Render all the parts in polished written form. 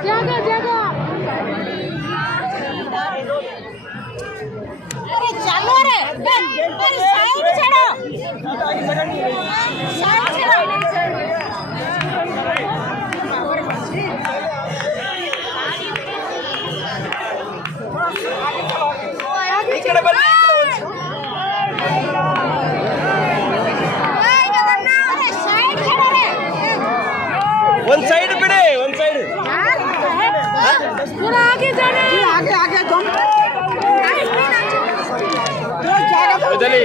जागा जागा अरे चलो रे साइड छोड़ो साइड वन साइड बिड़े वन साइड पूरा आगे जाना आगे आगे तुम इधरली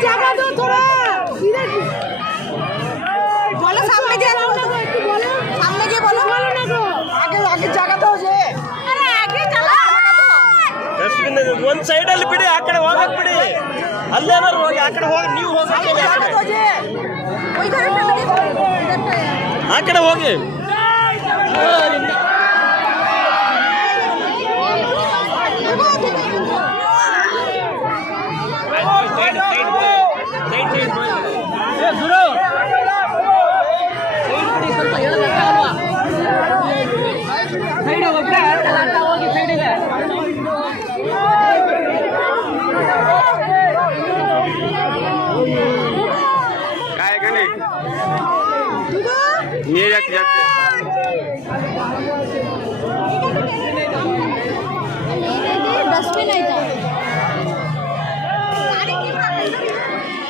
जगह दो थोड़ा बोलो सामने क्या बोलो सामने क्या बोलो बोलो ना तो आगे आगे जगह दो जे अरे आगे चला डस्टबिन वन साइड ಅಲ್ಲಿ ಬಿಡಿ ಆ ಕಡೆ ಹೋಗಕ್ಕೆ ಬಿಡಿ ಅಲ್ಲೇನಾರು ಹೋಗಿ ಆ ಕಡೆ ಹೋಗಿ ನೀವು ಹೋಗಕ್ಕೆ ಆ ಕಡೆ ಹೋಗಿ काय गणे ये जाते जाते डस्टबिन आयता